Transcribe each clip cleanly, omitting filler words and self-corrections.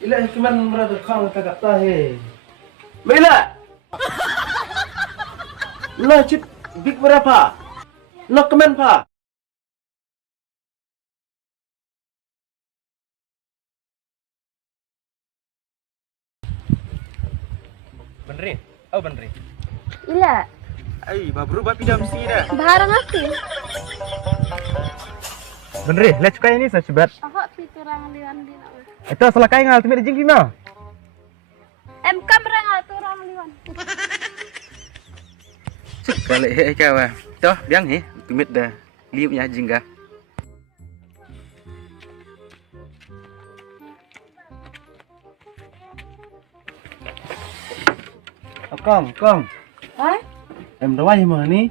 Ila cuman merada kau tagak tahe. Bila? Lah cip big berapa? Nak kemen pa? Benri? Oh benri. Ila, Ay, berubah pinjam si dah. bahara nasi. Benri, let's try ini saya cepat. Ahok piturang liwan di nak. Itu salah kain ngal timit jing kina. Kam rangal turang liwan. Sekali kau ah. Toh, biang he, timit dah. Liupnya jingga. Kong. Oi? Em dawai mah ni.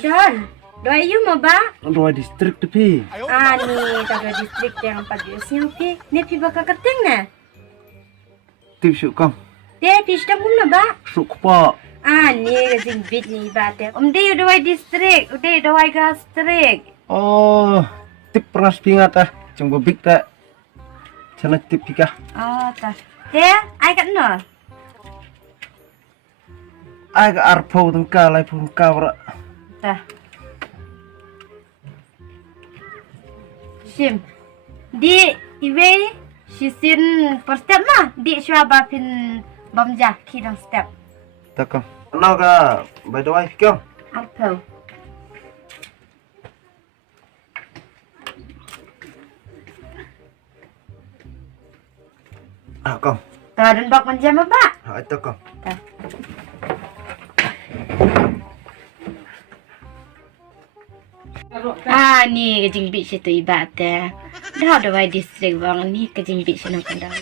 Dan. Doi you mau ba? Dawai distrik tepi. Ni taga distrik yang pagiusnya okey. Ni pi baka keteng na. Tip syuk kong. Dia pi sta pun na ba? Syuk pa. Ni gazing bit ni ba te. Dia doi distrik, udah doi gastrik. Oh, tip peras pingat ah. Cuma big tak. Cana tip pika. Ta. Dia, ai kat no. Ai ka arpo tengka lai pun kawra. Ta. Sim. Di iwe sisin per step mah. Di syaba pin bamja kidang step. Tak kong. Nak ka by the way kong. Apa? Kong. Ta dan bak manjam apa? Itu kong. Ta. Ni kejing bit situ ibat dah. Dah ada wai distrik bang ni kejing bit senang kendang.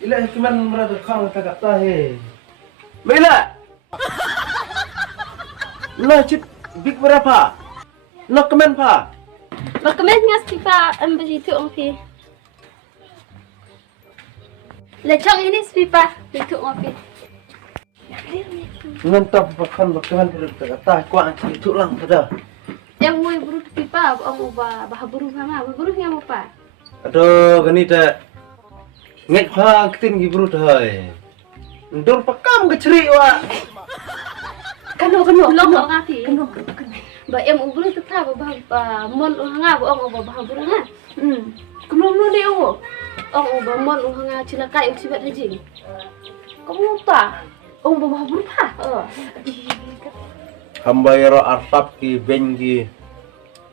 Ila cuman merada kau tagak tahe. Bila? Lah cip big berapa? Nak kemen pa? Bakamen ngas pipa begitu okey. Lecang ini pipa itu okey. Nantap bahkan kemen pada tagak tahe kuat itu lang pada. Yang mau buru pipa ang ubah bah buru sama buru yang apa? Aduh gani tak. Nget pa ketin gibru tahe. Ndur pakam keceri wa. Kanu ngati. Ba em ubru tetap bah mon hanga ba ang ubah bah buru ha. Kanu dia o. Ang ubah mon hanga cilakai usibat haji. Kamu ta? Ang ubah buru ha. Hamba yaro arsap ki bengi.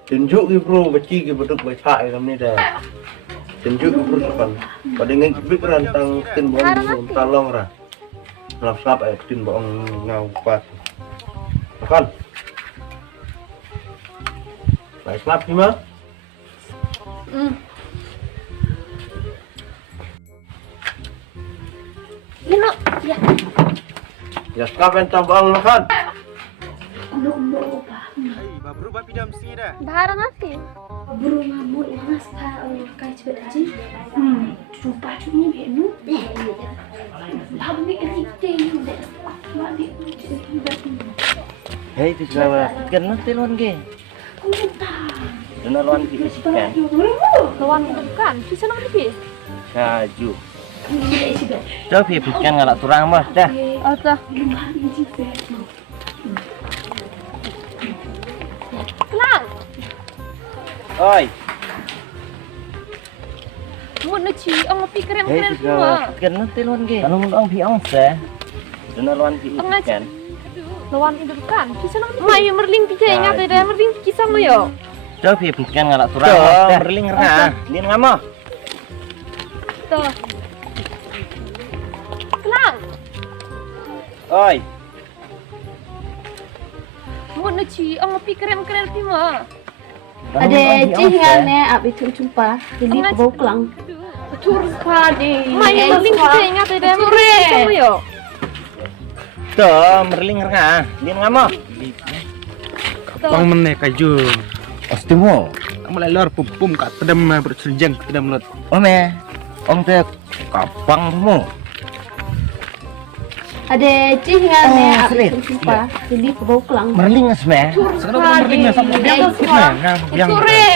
Tunjuk ki bro baci ki beduk baca dalam ni dah. Tunjuk ki bro sepan. Pada ngai bik rantang tin bong talong ra. Lap-lap ai tin bong ngau pas. Makan. Baik lap ni mah. Ini ya. Ya sekarang tambang makan. Ay, berubah pinjam si dah. Bahara nasi. Buru ngamuk mas kai cepat aja. Lupa cumi benu. Habis ini teh deh. Mati. Hei, tu salah. Kenapa telon ke? Dengar lawan kita sikan. Lawan bukan. Bisa nak pergi. Saju. Coba pikirkan ngalak turang mas dah. Ata. Kelang. Oi. Mun nak ci, ang pikir yang Hei, keren tu semua. salah. Kenapa telon ke? Kalau mun piang seh. Dengar lawan kita sikan. Lawan itu bukan. Bisa nak pergi. Mayu merling pijak ingat ada merling kisah mayo. Coba pikirkan ngalak turang mas dah. Berling ngah. Lin ngamo. Tuh. Kelang. Oi. Mun nak ci, ang pikir yang keren semua. Ada cihan ni ab itu jumpa. Jadi bau kelang. Tur sekali. Mayu merling pijak ingat ada merling kisah mayo. Tuh, merling ngah. Lin ngamo. Kapang meneh kaju. Ostimo. Kamu lelor pum kat tedam bersenjang tedam lut. Ome. Om teh kapang mo. Ada cihingan ne abi jumpa jadi bau kelang. Merling asme. Sekarang merling sama biang kita biang. Sore.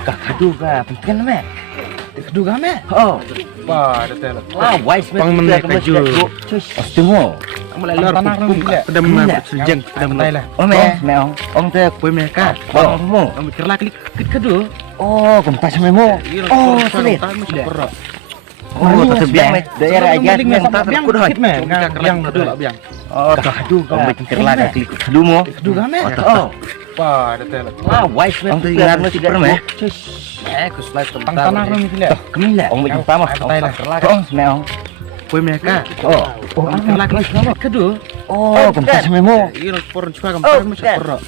Kakadu ka penting me. Kedua game. Oh. Wah, ada telat. Wah, wise me. Pang menek kaju. Ostimo. Kamu lelor pada mana sejeng pada mana. Oh me ong te Kue mereka. bang mo. Kamu mikir lagi kedua. Oh, kempas memo. Oh, sulit. Oh, tapi biang me. Daerah aja me tak takut dah. Biang kedua biang. Oh, kakadu ka mikir lagi klik kadu mo. Kedua game. Oh. Wah, ada telat. Wah, wise me. Ong te ingat me tidak me. Aku slide tentang tanah rum itu lihat. Kemila. Ong mikir pertama. Ong me ong. Kue mereka. Oh. Mikir lagi kedua. Oh, kempas memo. Iya, porn juga kamu masuk porn.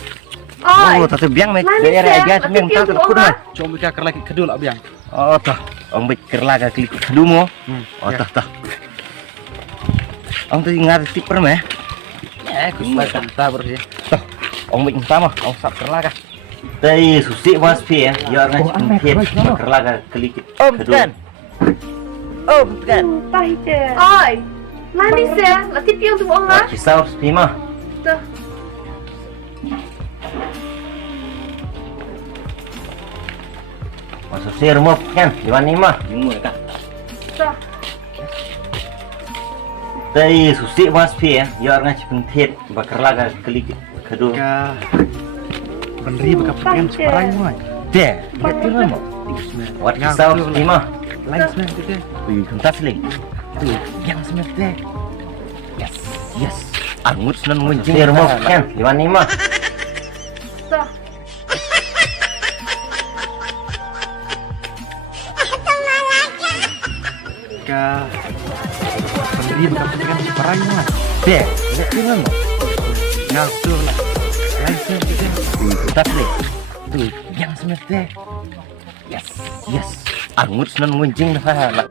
Oh, tapi biang me. Daerah aja me tak takut dah. Coba mikir lagi kedua lah biang. Oh, tah. Ong mikir lagi klik kadu mo. Oh, tah. Ong te ingat tiper me. Aku slide tentang bersih. Ong mikir pertama. Ong sap kerlaga. Tadi susi mas pi ya. Ya orang cikin kerlaga klik kadu. Oh, bukan. Oi. Manis ya, latih piang tu orang ah. Kisah pi mah. Tuh. Masuk sih rumah kan, di mana mah? Jumlah kan. Tuh. Tadi susi mas pi ya. Ya orang cikin tet bakar laga klik kadu. Ya. Benri bekas pekan separang mah. Deh, lihat tu rumah. Wat kisah pi mah. Lain sebenarnya kita. Wih, kentas leh. Tuh, yang sebenarnya. Yes. Angut senang muncul di rumah kan, di mana mah? Tuh. Ka. Benri bekas pekan separang mah. Deh, lihat tu rumah. Ya, betul lah. Lain sebenarnya kita. Wih, kentas leh. Tuh, yang sebenarnya. Yes. Angut senang muncul dah.